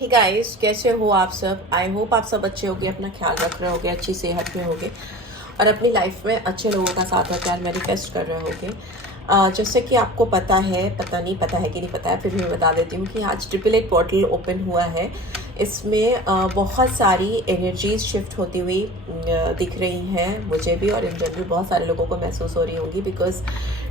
Hey guys, कैसे हो आप सब। आई होप आप सब अच्छे होगे, अपना ख्याल रख रहे होगे, अच्छी सेहत में होगे और अपनी लाइफ में अच्छे लोगों का साथ और प्यार मैनिफेस्ट कर रहे होगे। जैसे कि आपको पता है, पता नहीं पता है कि नहीं पता है, फिर मैं बता देती हूँ कि आज 888 पोर्टल ओपन हुआ है। इसमें बहुत सारी एनर्जीज शिफ्ट होती हुई दिख रही हैं मुझे भी, और इन जनरल बहुत सारे लोगों को महसूस हो रही होंगी। बिकॉज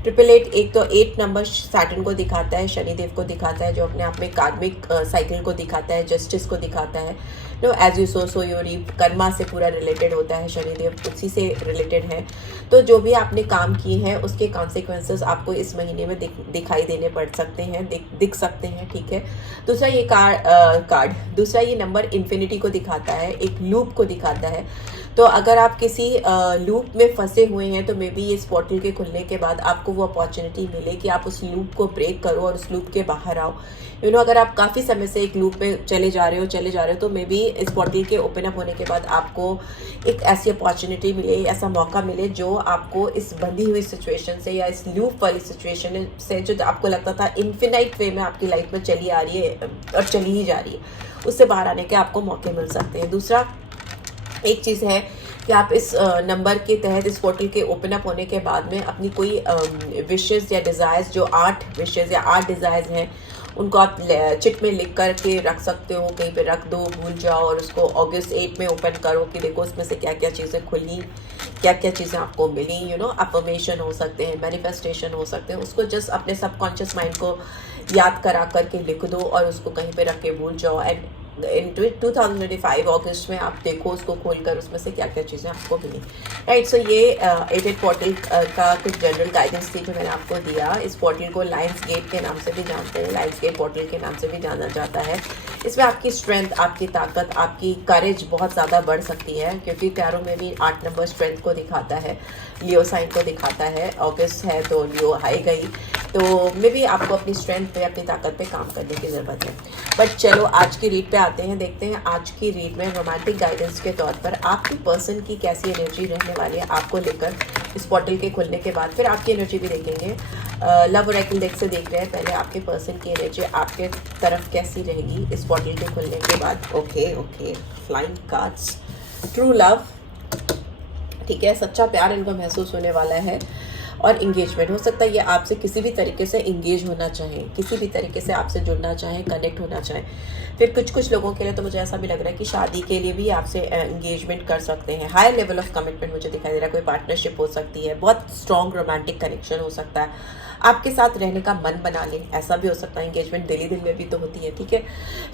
888 एक तो 8 नंबर सैटर्न को दिखाता है, शनिदेव को दिखाता है, जो अपने आप में कार्मिक साइकिल को दिखाता है, जस्टिस को दिखाता है। No as you sow you reap, karma से पूरा रिलेटेड होता है, शनिदेव उसी से रिलेटेड है। तो जो भी आपने काम किए हैं उसके कॉन्सिक्वेंसेस आपको इस महीने में दिखाई देने पड़ सकते हैं, दिख सकते हैं, ठीक है। दूसरा ये दूसरा ये नंबर इन्फिनिटी को दिखाता है, एक लूप को दिखाता है। तो अगर आप किसी लूप में फंसे हुए हैं तो मे बी इस पोर्टल के खुलने के बाद आपको वो अपॉर्चुनिटी मिले कि आप उस लूप को ब्रेक करो और उस लूप के बाहर आओ। अगर आप काफ़ी समय से एक लूप में चले जा रहे हो तो मे बी इस पोर्टल के ओपन अप होने के बाद आपको एक ऐसी अपॉर्चुनिटी मिले, ऐसा मौका मिले जो आपको इस बंधी हुई सिचुएशन से या इस लूप वाली सिचुएशन से, जो आपको लगता था इन्फिनाइट वे में आपकी लाइफ में चली आ रही है और चली ही जा रही है, उससे बाहर आने के आपको मौके मिल सकते हैं। दूसरा एक चीज़ है कि आप इस नंबर के तहत इस पोर्टल के ओपन अप होने के बाद में अपनी कोई विशेज़ या डिज़ायर्स, जो 8 विशेज़ या 8 डिज़ायर्स हैं, उनको आप चिट में लिख कर के रख सकते हो, कहीं पे रख दो, भूल जाओ और उसको अगस्त 8 में ओपन करो कि देखो उसमें से क्या क्या चीज़ें खुली, क्या क्या चीज़ें आपको मिली। अफर्मेशन हो सकते हैं, मैनिफेस्टेशन हो सकते हैं। उसको जस्ट अपने सबकॉन्शियस माइंड को याद करा करके लिख दो और उसको कहीं पे रख के भूल जाओ। एंड इन 2025 अगस्त में आप देखो उसको खोलकर उसमें से क्या क्या चीज़ें आपको मिली, राइट। सो ये 88 पोर्टल का कुछ जनरल गाइडेंस थी जो मैंने आपको दिया। इस पोर्टल को लायंस गेट के नाम से भी जानते हैं, लायंस गेट पोर्टल के नाम से भी जाना जाता है। इसमें आपकी स्ट्रेंथ, आपकी ताकत, आपकी करेज बहुत ज़्यादा बढ़ सकती है, क्योंकि टैरो में भी 8 नंबर स्ट्रेंथ को दिखाता है, लियो साइन को दिखाता है। अगस्त है तो लियो हाई गई, तो मे भी आपको अपनी स्ट्रेंथ पे, अपनी ताकत पे काम करने की ज़रूरत है। बट चलो आज की रीड पे आते हैं, देखते हैं आज की रीड में रोमांटिक गाइडेंस के तौर पर आपकी पर्सन की कैसी एनर्जी रहने वाली है आपको लेकर इस पोर्टल के खुलने के बाद। फिर आपकी एनर्जी भी देखेंगे, लव ओरेकल डेक से देख रहे हैं। पहले आपके पर्सन की एनर्जी आपके तरफ कैसी रहेगी इस पोर्टल के खुलने के बाद। Okay flying cards, true love, ठीक है, सच्चा प्यार इनको महसूस होने वाला है। और इंगेजमेंट हो सकता है, ये आपसे किसी भी तरीके से इंगेज होना चाहें, किसी भी तरीके से आपसे जुड़ना चाहें, कनेक्ट होना चाहें। फिर कुछ लोगों के लिए तो मुझे ऐसा भी लग रहा है कि शादी के लिए भी आपसे इंगेजमेंट कर सकते हैं। हाई लेवल ऑफ कमिटमेंट मुझे दिखाई दे रहा है, कोई पार्टनरशिप हो सकती है, बहुत स्ट्रॉन्ग रोमांटिक कनेक्शन हो सकता है, आपके साथ रहने का मन बना लें, ऐसा भी हो सकता है। इंगेजमेंट दिल में भी तो होती है, ठीक है।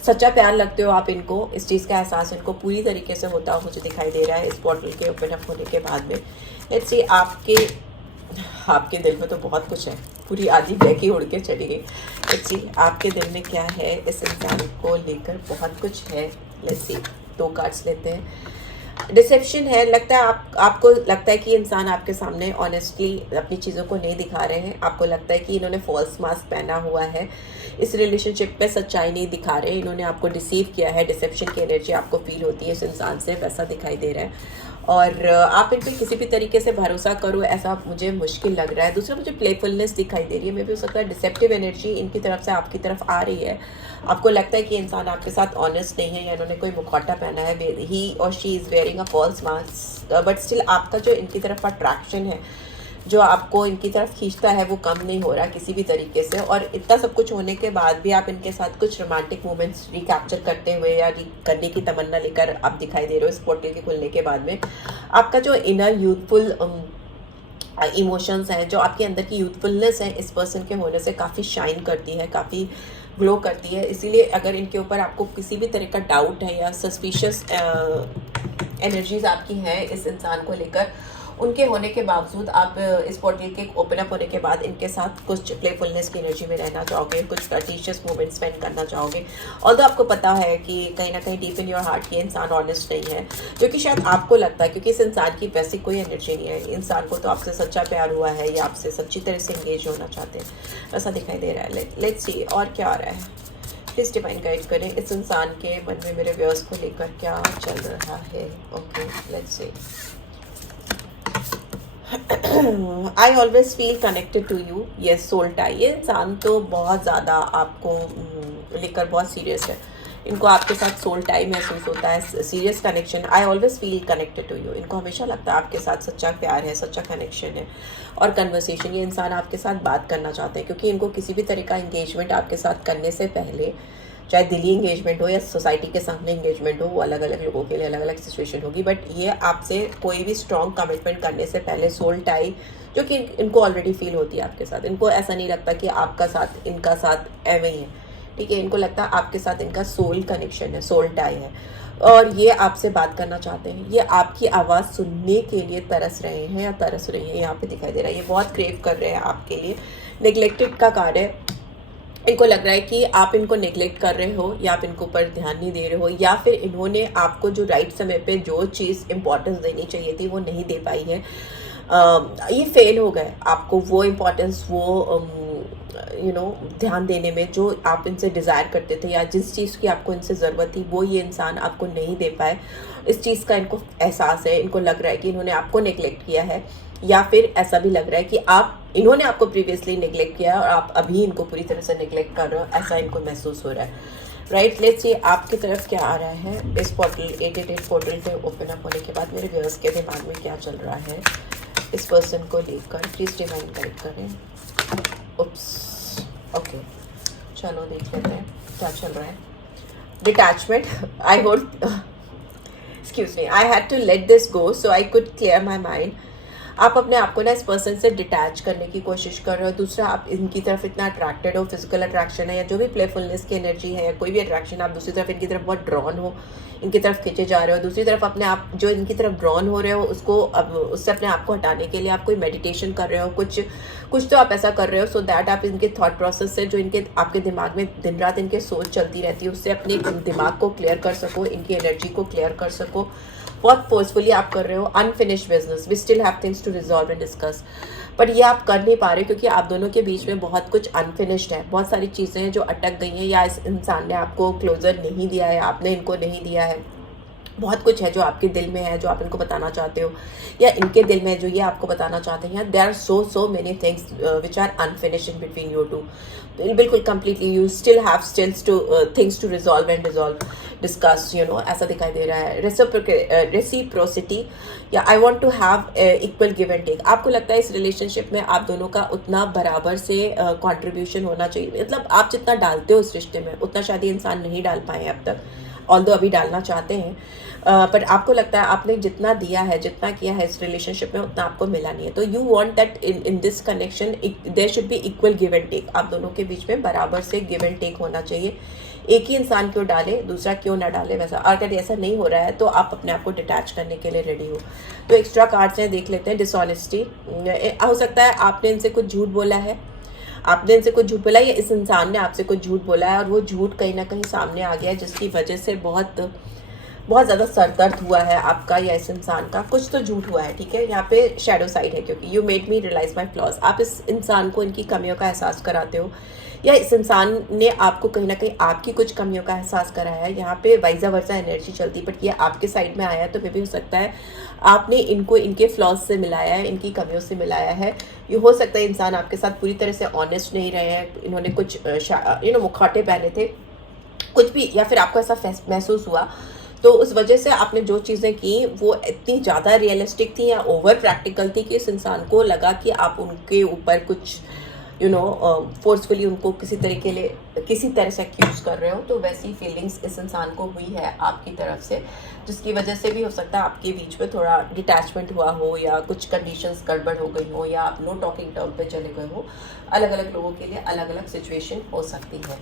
सच्चा प्यार लगते हो आप इनको, इस चीज़ का एहसास इनको पूरी तरीके से होता हो मुझे दिखाई दे रहा है इस पोर्टल के ओपन अप होने के बाद में। लेट्स सी आपके दिल में तो बहुत कुछ है, पूरी आधी बैग ही उड़ के चली गई। लेट्स सी आपके दिल में क्या है इस इंसान को लेकर, बहुत कुछ है। लेट्स सी 2 कार्ड्स लेते हैं। डिसेप्शन है, लगता है आपको लगता है कि इंसान आपके सामने ऑनेस्टली अपनी चीज़ों को नहीं दिखा रहे हैं। आपको लगता है कि इन्होंने फॉल्स मास्क पहना हुआ है, इस रिलेशनशिप पे सच्चाई नहीं दिखा रहे, इन्होंने आपको डिसीव किया है। डिसेप्शन की एनर्जी आपको फील होती है इस इंसान से, वैसा दिखाई दे रहा है। और आप इन पर किसी भी तरीके से भरोसा करो ऐसा मुझे मुश्किल लग रहा है। दूसरा मुझे प्लेफुलनेस दिखाई दे रही है, मे भी हो सकता है डिसेप्टिव एनर्जी इनकी तरफ से आपकी तरफ आ रही है। आपको लगता है कि इंसान आपके साथ ऑनेस्ट नहीं है या इन्होंने कोई मुखौटा पहना है, ही और she is wearing a false mask, but still आपका जो इनकी तरफ अट्रैक्शन है, जो आपको इनकी तरफ खींचता है, वो कम नहीं हो रहा किसी भी तरीके से। और इतना सब कुछ होने के बाद भी आप इनके साथ कुछ रोमांटिक मोमेंट्स रिकैप्चर करते हुए या करने की तमन्ना लेकर आप दिखाई दे रहे हो इस पोर्टल के खुलने के बाद में। आपका जो इनर यूथफुल इमोशंस हैं, जो आपके अंदर की यूथफुलनेस है, इस पर्सन के होने से काफ़ी शाइन करती है, काफ़ी ग्लो करती है। इसीलिए अगर इनके ऊपर आपको किसी भी तरह का डाउट है या सस्पिशियस एनर्जीज आपकी हैं इस इंसान को लेकर, उनके होने के बावजूद आप इस पोर्टल के ओपन अप होने के बाद इनके साथ कुछ प्लेफुलनेस की एनर्जी में रहना चाहोगे, कुछ फ्लर्टिशियस मोमेंट स्पेंड करना चाहोगे। ऑल्दो आपको पता है कि कहीं ना कहीं डीप इन योर हार्ट ये इंसान ऑनेस्ट नहीं है, जो कि शायद आपको लगता है, क्योंकि इस इंसान की वैसी कोई एनर्जी नहीं है। इंसान को तो आपसे सच्चा प्यार हुआ है या आपसे सच्ची तरह से इंगेज होना चाहते हैं, ऐसा दिखाई दे रहा है। लेट्स सी और क्या आ रहा है, प्लीज डिवाइन गाइड करें इस इंसान के मन में मेरे व्यूअर्स को लेकर क्या चल रहा है। Okay let's see. I always feel connected to you, yes soul tie. ये इंसान तो बहुत ज़्यादा आपको लेकर बहुत सीरियस है, इनको आपके साथ सोल टाई महसूस होता है, serious connection. I always feel connected to you. इनको हमेशा लगता है आपके साथ सच्चा प्यार है, सच्चा कनेक्शन है और कन्वर्सेशन। ये इंसान आपके साथ बात करना चाहते हैं क्योंकि इनको किसी भी तरह का इंगेजमेंट आपके साथ करने से पहले, चाहे दिल्ली इंगेजमेंट हो या सोसाइटी के सामने इंगेजमेंट हो, वो अलग अलग लोगों के लिए अलग अलग सिचुएशन होगी, बट ये आपसे कोई भी स्ट्रॉन्ग कमिटमेंट करने से पहले सोल टाई जो कि इनको ऑलरेडी फील होती है आपके साथ। इनको ऐसा नहीं लगता कि आपका साथ इनका साथ एवं ही है, ठीक है। इनको लगता है आपके साथ इनका सोल कनेक्शन है, सोल टाई है और ये आपसे बात करना चाहते हैं। ये आपकी आवाज़ सुनने के लिए तरस रहे हैं या तरस रही हैं, यहाँ पे दिखाई दे रहा है। ये बहुत क्रेव कर रहे हैं आपके लिए। नेग्लेक्टेड का कार्ड है। इनको लग रहा है कि आप इनको नेग्लेक्ट कर रहे हो या आप इनको ऊपर ध्यान नहीं दे रहे हो, या फिर इन्होंने आपको जो राइट समय पे जो चीज़ इम्पोर्टेंस देनी चाहिए थी वो नहीं दे पाई है। ये फेल हो गए आपको वो इम्पोर्टेंस, वो ध्यान देने में जो आप इनसे डिज़ायर करते थे या जिस चीज़ की आपको इनसे ज़रूरत थी वो ये इंसान आपको नहीं दे पाए। इस चीज़ का इनको एहसास है। इनको लग रहा है कि इन्होंने आपको नेग्लेक्ट किया है, या फिर ऐसा भी लग रहा है कि इन्होंने आपको प्रीवियसली नेग्लेक्ट किया है और आप अभी इनको पूरी तरह से नेग्लेक्ट कर रहे हो, ऐसा इनको महसूस हो रहा है। राइट, लेट्स सी आपकी तरफ क्या आ रहा है इस पोर्टल 888 पोर्टल पे ओपन अप होने के बाद मेरे व्यूअर्स के दिमाग में क्या चल रहा है इस पर्सन को लेकर। प्लीज डिवाइन गाइड करें। उप्स, ओके, चलो देख लेते हैं क्या चल रहा है। Detachment, I hold, excuse me, I had to let this go so I could clear my mind. आप अपने आप को ना इस पर्सन से डिटैच करने की कोशिश कर रहे हो। दूसरा, आप इनकी तरफ इतना अट्रैक्टेड हो, फिजिकल अट्रैक्शन है या जो भी प्लेफुलनेस की एनर्जी है या कोई भी अट्रैक्शन, आप दूसरी तरफ इनकी तरफ बहुत ड्रॉन हो, इनकी तरफ खींचे जा रहे हो। दूसरी तरफ अपने आप जो इनकी तरफ ड्रॉन हो रहे हो उसको अब उससे अपने आप को हटाने के लिए आप कोई मेडिटेशन कर रहे हो, कुछ तो आप ऐसा कर रहे हो सो दैट आप इनके थॉट प्रोसेस से जो इनके आपके दिमाग में दिन रात इनके सोच चलती रहती है उससे अपने दिमाग को क्लियर कर सको, इनकी एनर्जी को क्लियर कर सको। बहुत फोर्सफुली आप कर रहे हो। Unfinished business, we still have things to resolve and discuss, but ये आप कर नहीं पा रहे क्योंकि आप दोनों के बीच में बहुत कुछ अनफिनिश्ड है। बहुत सारी चीज़ें हैं जो अटक गई हैं या इस इंसान ने आपको क्लोजर नहीं दिया है, आपने इनको नहीं दिया है। बहुत कुछ है जो आपके दिल में है जो आप इनको बताना चाहते हो या इनके दिल में है जो ये आपको बताना चाहते हैं। There are so many things which are unfinished in between you two. बिल्कुल completely you still have things to resolve and discuss, ऐसा दिखाई दे रहा है। रेसिप्रोसिटी या I want to have equal give and take. आपको लगता है इस रिलेशनशिप में आप दोनों का उतना बराबर से कॉन्ट्रीब्यूशन होना चाहिए। मतलब आप जितना डालते हो उस रिश्ते में उतना शायद ये इंसान नहीं डाल पाए अब तक, ऑल्दो अभी डालना चाहते हैं, बट आपको लगता है आपने जितना दिया है, जितना किया है इस रिलेशनशिप में उतना आपको मिला नहीं है। तो you want that in this connection there should be equal give and take. आप दोनों के बीच में बराबर से गिव एंड टेक होना चाहिए। एक ही इंसान क्यों डाले, दूसरा क्यों ना डाले वैसा। अगर ऐसा नहीं हो रहा है तो आप अपने आप को डिटैच करने के लिए रेडी हो। तो एक्स्ट्रा कार्ड्स हैं, देख लेते हैं। डिसऑनेस्टी, हो सकता है आपने इनसे कुछ झूठ बोला है, आपने इनसे कुछ झूठ बोला या इस इंसान ने आपसे कुछ झूठ बोला है और वो झूठ कहीं ना कहीं सामने आ गया है जिसकी वजह से बहुत ज़्यादा सर दर्द हुआ है आपका या इस इंसान का। कुछ तो झूठ हुआ है, ठीक है। यहाँ पे शैडो साइड है क्योंकि you made me realize my flaws. आप इस इंसान को इनकी कमियों का एहसास कराते हो या इस इंसान ने आपको कहीं ना कहीं आपकी कुछ कमियों का एहसास कराया है। यहाँ पे वाइजा वर्सा एनर्जी चलती, बट ये आपके साइड में आया है तो मे भी हो सकता है आपने इनको इनके फ्लॉज से मिलाया है, इनकी कमियों से मिलाया है। ये हो सकता है इंसान आपके साथ पूरी तरह से ऑनेस्ट नहीं रहे हैं, इन्होंने कुछ मुखौटे पहने थे कुछ भी, या फिर आपको ऐसा महसूस हुआ तो उस वजह से आपने जो चीज़ें की वो इतनी ज़्यादा रियलिस्टिक थी या ओवर प्रैक्टिकल थी कि इस इंसान को लगा कि आप उनके ऊपर कुछ फोर्सफुली उनको किसी तरह से एक्यूज कर रहे हो। तो वैसी फीलिंग्स इस इंसान को हुई है आपकी तरफ से, जिसकी वजह से भी हो सकता है आपके बीच में थोड़ा डिटैचमेंट हुआ हो या कुछ कंडीशंस गड़बड़ हो गई हो या आप नो टॉकिंग टर्म पे चले गए हो। अलग अलग लोगों के लिए अलग अलग सिचुएशन हो सकती है।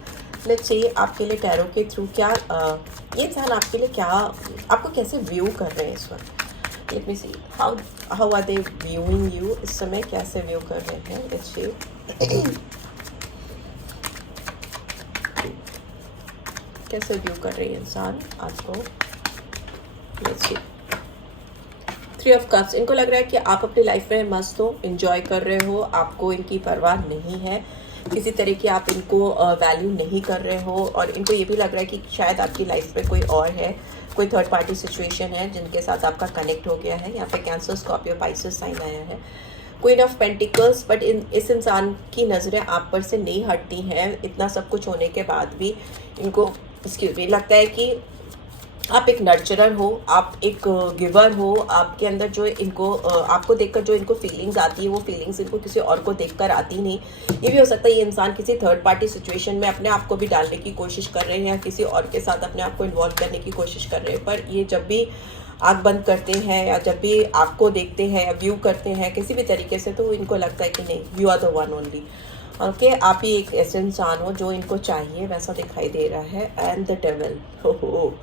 लेट्स सी आपके लिए टैरो के थ्रू क्या ये इंसान आपके लिए क्या, आपको कैसे व्यू कर रहे हैं इस वक्त। Let me see how are they viewing you, इस समय कैसे व्यू कर रहे हैं। लेट्स सी कैसे व्यू कर रही है इंसान आपको। Let's see 3 of cups. इनको लग रहा है कि आप अपनी लाइफ में मस्त हो, एंजॉय कर रहे हो, आपको इनकी परवाह नहीं है, किसी तरह की आप इनको वैल्यू नहीं कर रहे हो। और इनको ये भी लग रहा है कि शायद आपकी लाइफ में कोई और है, कोई थर्ड पार्टी सिचुएशन है जिनके साथ आपका कनेक्ट हो गया है। यहाँ पे कैंसर, स्कॉर्पियो, पाइसेस साइन आया है। क्वीन ऑफ पेंटिकल्स, बट इस इंसान की नज़रें आप पर से नहीं हटती हैं। इतना सब कुछ होने के बाद भी इनको एक्सक्यूज मी, लगता है कि आप एक नर्चरर हो, आप एक गिवर हो, आपके अंदर जो इनको आपको देखकर जो इनको फीलिंग्स आती है वो फीलिंग्स इनको किसी और को देखकर आती नहीं। ये भी हो सकता है ये इंसान किसी थर्ड पार्टी सिचुएशन में अपने आप को भी डालने की कोशिश कर रहे हैं या किसी और के साथ अपने आप को इन्वॉल्व करने की कोशिश कर रहे हैं, पर ये जब भी आँख बंद करते हैं या जब भी आपको देखते हैं या व्यू करते हैं किसी भी तरीके से, तो इनको लगता है कि नहीं, you are the one only. Okay, आप ही एक ऐसे इंसान हो जो इनको चाहिए, वैसा दिखाई दे रहा है। एंड द डेविल, हो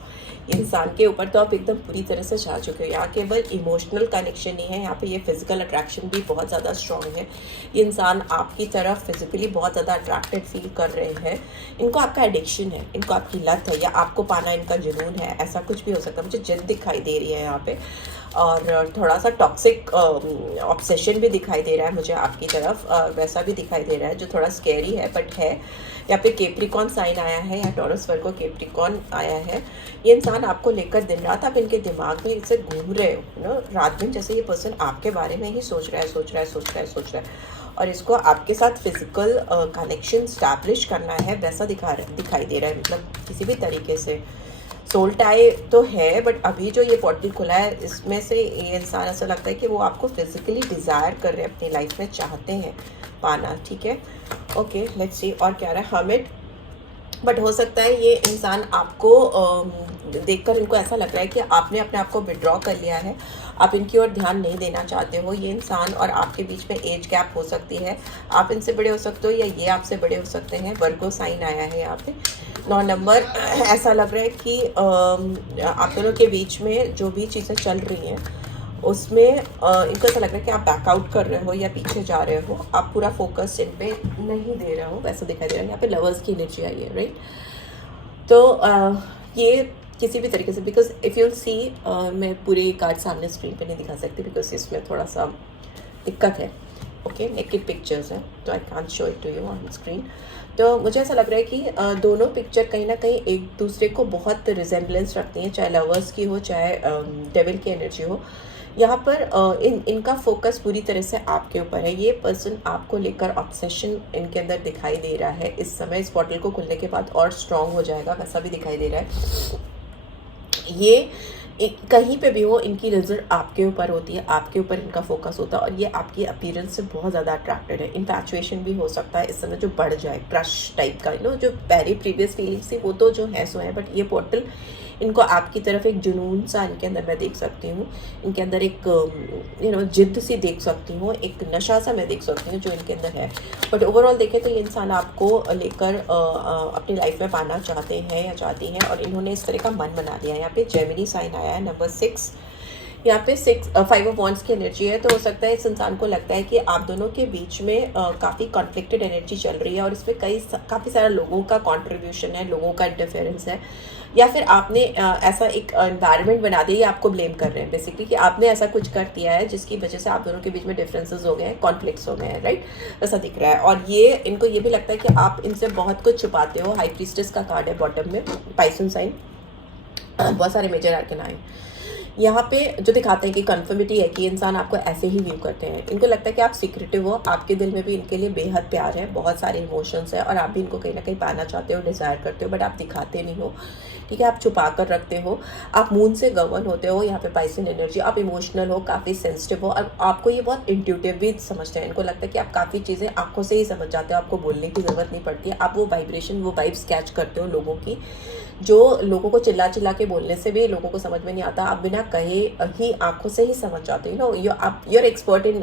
इंसान के ऊपर तो आप एकदम पूरी तरह से छा चुके हो। यहाँ केवल इमोशनल कनेक्शन ही है, यहाँ पे ये फिजिकल अट्रैक्शन भी बहुत ज़्यादा स्ट्रॉन्ग है। ये इंसान आपकी तरफ फिजिकली बहुत ज़्यादा अट्रैक्टेड फील कर रहे हैं। इनको आपका एडिक्शन है, इनको आपकी लत है, या आपको पाना इनका जुनून है, ऐसा कुछ भी हो सकता है। मुझे जिद दिखाई दे रही है यहाँ पे, और थोड़ा सा टॉक्सिक ऑब्सेशन भी दिखाई दे रहा है मुझे आपकी तरफ, वैसा भी दिखाई दे रहा है जो थोड़ा स्कैरी है, बट है। यहाँ पे कैप्रिकॉन साइन आया है या टॉरस वर्गो कैप्रिकॉन आया है। ये इंसान आपको लेकर दिन रात आप इनके दिमाग में इनसे घूम रहे हो ना, रात दिन जैसे ये पर्सन आपके बारे में ही सोच रहा है, और इसको आपके साथ फिजिकल कनेक्शन स्टैब्लिश करना है, वैसा दिखाई दे रहा है। मतलब किसी भी तरीके से सोल टाई तो है, बट अभी जो ये पोर्टल खुला है इसमें से ये इंसान ऐसा लगता है कि वो आपको फिजिकली डिज़ायर कर रहे हैं, अपनी लाइफ में चाहते हैं पाना। ठीक है, ओके, लेट्स सी और क्या रहा है। हर्मिट, बट हो सकता है ये इंसान आपको देखकर इनको ऐसा लग रहा है कि आपने अपने आप को विड्रॉ कर लिया है, आप इनकी ओर ध्यान नहीं देना चाहते हो। ये इंसान और आपके बीच में एज गैप हो सकती है, आप इनसे बड़े हो सकते हो या ये आपसे बड़े हो सकते हैं। वर्गो साइन आया है यहाँ पे 9 नंबर। ऐसा लग रहा है कि आप दोनों के बीच में जो भी चीज़ें चल रही हैं उसमें इनको ऐसा लग रहा है कि आप बैकआउट कर रहे हो या पीछे जा रहे हो, आप पूरा फोकस इन पे नहीं दे रहे हो, वैसा दिखाई दे रहा है। यहाँ पे लवर्स की एनर्जी आई है, राइट। तो ये किसी भी तरीके से, बिकॉज इफ़ यू सी, मैं पूरे कार्ड सामने स्क्रीन पे नहीं दिखा सकती बिकॉज इसमें थोड़ा सा दिक्कत है। ओके, नेकेड पिक्चर्स है तो I can't show it to you on screen. तो मुझे ऐसा लग रहा है कि दोनों पिक्चर कहीं ना कहीं एक दूसरे को बहुत रिजेम्बलेंस रखती हैं, चाहे लवर्स की हो चाहे डेविल की एनर्जी हो। यहाँ पर इनका फोकस पूरी तरह से आपके ऊपर है। ये पर्सन आपको लेकर ऑब्सेशन इनके अंदर दिखाई दे रहा है इस समय। इस पोर्टल को खुलने के बाद और स्ट्रॉन्ग हो जाएगा, वैसा भी दिखाई दे रहा है। ये कहीं पे भी हो, इनकी नज़र आपके ऊपर होती है, आपके ऊपर इनका फोकस होता है, और ये आपकी अपीयरेंस से बहुत ज़्यादा अट्रैक्टेड है। इन्फैचुएशन भी हो सकता है इस समय जो बढ़ जाए, क्रश टाइप का, जो पहले प्रीवियस फीलिंग्स थी वो तो जो है सो है, बट ये पोर्टल इनको आपकी तरफ एक जुनून सा इनके अंदर मैं देख सकती हूँ, इनके अंदर एक जिद्द सी देख सकती हूँ, एक नशा सा मैं देख सकती हूँ जो इनके अंदर है। बट ओवरऑल देखें तो ये इंसान आपको लेकर अपनी लाइफ में पाना चाहते हैं या चाहती हैं, और इन्होंने इस तरह का मन बना लिया है। यहाँ पे जेमिनी साइन आया है नंबर 6। यहाँ पे 5 ऑफ वॉन्ड्स की एनर्जी है, तो हो सकता है इस इंसान को लगता है कि आप दोनों के बीच में काफ़ी कॉन्फ्लिक्टेड एनर्जी चल रही है, और इसमें काफ़ी सारे लोगों का कंट्रीब्यूशन है, लोगों का इंटरफेरेंस है, या फिर आपने ऐसा एक एनवायरनमेंट बना दिया, आपको ब्लेम कर रहे हैं बेसिकली कि आपने ऐसा कुछ कर दिया है जिसकी वजह से आप दोनों के बीच में डिफरेंसेस हो गए हैं, कॉन्फ्लिक्ट्स हो गए हैं, राइट, ऐसा दिख रहा है। और ये इनको ये भी लगता है कि आप इनसे बहुत कुछ छुपाते हो। हाई प्रीस्टेस का कार्ड है बॉटम में, पाइसन साइन, बहुत सारे मेजर आर्कन आए यहाँ पे जो दिखाते हैं कि कन्फर्मिटी है कि इंसान आपको ऐसे ही व्यू करते हैं। इनको लगता है कि आप सीक्रेटिव हो, आपके दिल में भी इनके लिए बेहद प्यार है, बहुत सारे इमोशंस है, और आप भी इनको कहीं ना कहीं पाना चाहते हो, डिज़ायर करते हो, बट आप दिखाते नहीं हो। ठीक है, आप छुपा कर रखते हो, आप मून से गवर्न होते हो। यहाँ पे पाइसन एनर्जी, आप इमोशनल हो, काफ़ी सेंसिटिव हो, और आपको ये बहुत इंट्यूटिव भी समझते हैं। इनको लगता है कि आप काफ़ी चीज़ें आंखों से ही समझ जाते हो, आपको बोलने की ज़रूरत नहीं पड़ती है। आप वो वाइब्रेशन, वो वाइब्स कैच करते हो लोगों की, जो लोगों को चिल्ला चिल्ला के बोलने से भी लोगों को समझ में नहीं आता, आप बिना कहे ही आंखों से ही समझ जाते हो। you're expert in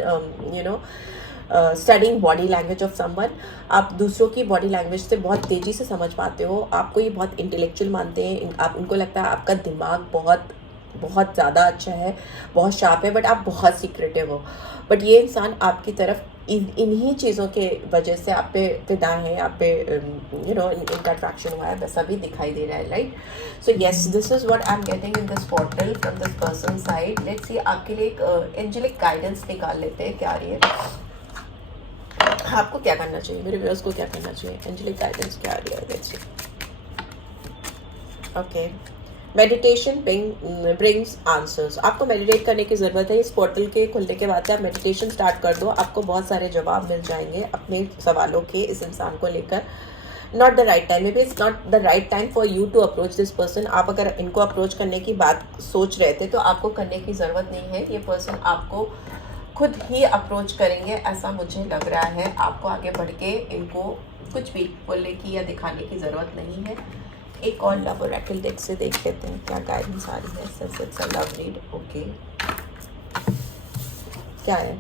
studying body language of someone. आप दूसरों की बॉडी लैंग्वेज से बहुत तेज़ी से समझ पाते हो, आपको ये बहुत इंटेलेक्चुअल मानते हैं। आप इनको लगता है आपका दिमाग बहुत बहुत ज़्यादा अच्छा है, बहुत शार्प है, बट आप बहुत सीक्रेटिव हो। बट ये इंसान आपकी तरफ इन्हीं चीज़ों के वजह से आप पे फिदा है, आप पे इनका अट्रैक्शन हुआ है, वैसा भी दिखाई दे रहा है, right. So yes, this is what I am getting in this portal from this person side. Let's see, आपके लिए एक एंजेलिक गाइडेंस निकाल लेते हैं, क्या रही है, आपको क्या करना चाहिए, मेरे व्यूअर्स को क्या करना चाहिए, एंजेलिक गाइडेंस क्या रही है। Let's see, okay, meditation brings answers. आपको मेडिटेट करने की ज़रूरत है। इस पोर्टल के खुलने के बाद से आप मेडिटेशन स्टार्ट कर दो, आपको बहुत सारे जवाब मिल जाएंगे अपने सवालों के इस इंसान को लेकर। Not the right time, maybe it's not the right time for you to approach this person. आप अगर इनको अप्रोच करने की बात सोच रहे थे तो आपको करने की ज़रूरत नहीं है, ये पर्सन आपको खुद ही अप्रोच करेंगे ऐसा मुझे लग रहा है। आपको आगे बढ़ के इनको कुछ भी बोलने की या दिखाने की ज़रूरत नहीं है। एक और लव ओरेकल डेक से देख लेते हैं क्या गाइडेंस आ रही है। Since it's a love read, okay क्या है?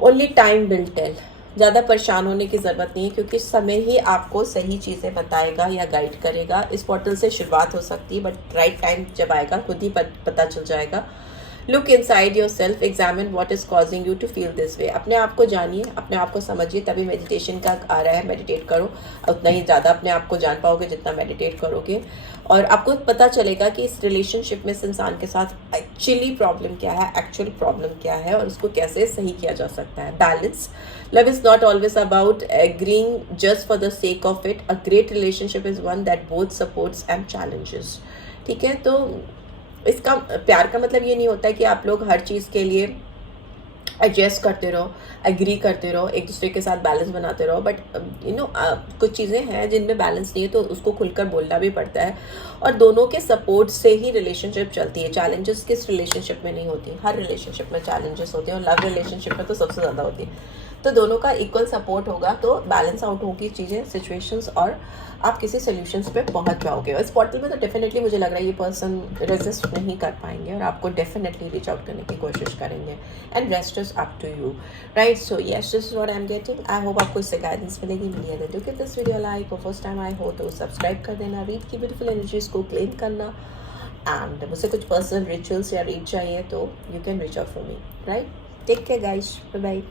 Only time will tell. ज़्यादा परेशान होने की ज़रूरत नहीं है क्योंकि समय ही आपको सही चीज़ें बताएगा या गाइड करेगा। इस पोर्टल से शुरुआत हो सकती है बट राइट टाइम जब आएगा खुद ही पता चल जाएगा। Look inside yourself, examine what is causing you to feel this way. अपने आप को जानिए, अपने आप को समझिए, तभी मेडिटेशन का आ रहा है। मेडिटेट करो, उतना ही ज़्यादा अपने आप को जान पाओगे जितना मेडिटेट करोगे, और आपको पता चलेगा कि इस रिलेशनशिप में इस इंसान के साथ एक्चुअली प्रॉब्लम क्या है, एक्चुअल प्रॉब्लम क्या है और उसको कैसे सही किया जा सकता है। Balance, love is not always about agreeing just for the sake of it. A great relationship is one that both supports and challenges. ठीक है, तो इसका प्यार का मतलब ये नहीं होता है कि आप लोग हर चीज़ के लिए एडजस्ट करते रहो, एग्री करते रहो, एक दूसरे के साथ बैलेंस बनाते रहो, बट कुछ चीज़ें हैं जिनमें बैलेंस नहीं है तो उसको खुलकर बोलना भी पड़ता है। और दोनों के सपोर्ट से ही रिलेशनशिप चलती है। चैलेंजेस किस रिलेशनशिप में नहीं होती? हर रिलेशनशिप में चैलेंजेस होते हैं और लव रिलेशनशिप में तो सबसे ज़्यादा होती है। तो दोनों का इक्वल सपोर्ट होगा तो बैलेंस आउट होगी चीज़ें, सिचुएशंस, और आप किसी सोल्यूशंस पे पहुंच जाओगे। और इस पोर्टल में तो डेफिनेटली मुझे लग रहा है ये पर्सन रेजिस्ट नहीं कर पाएंगे और आपको डेफिनेटली रीच आउट करने की कोशिश करेंगे। And rest is up to you, right? So yes, this is what I am getting. I hope आपको इससे गाइडेंस मिलेगी। मिलिए तो गिव दिस वीडियो लाइक, और फर्स्ट टाइम आई हो तो सब्सक्राइब कर देना। रीड की ब्यूटीफुल एनर्जीज को क्लेम करना, एंड मुझसे कुछ पर्सनल रिचुअल्स या रीड चाहिए तो you can reach out for me, right? Take care guys, bye bye.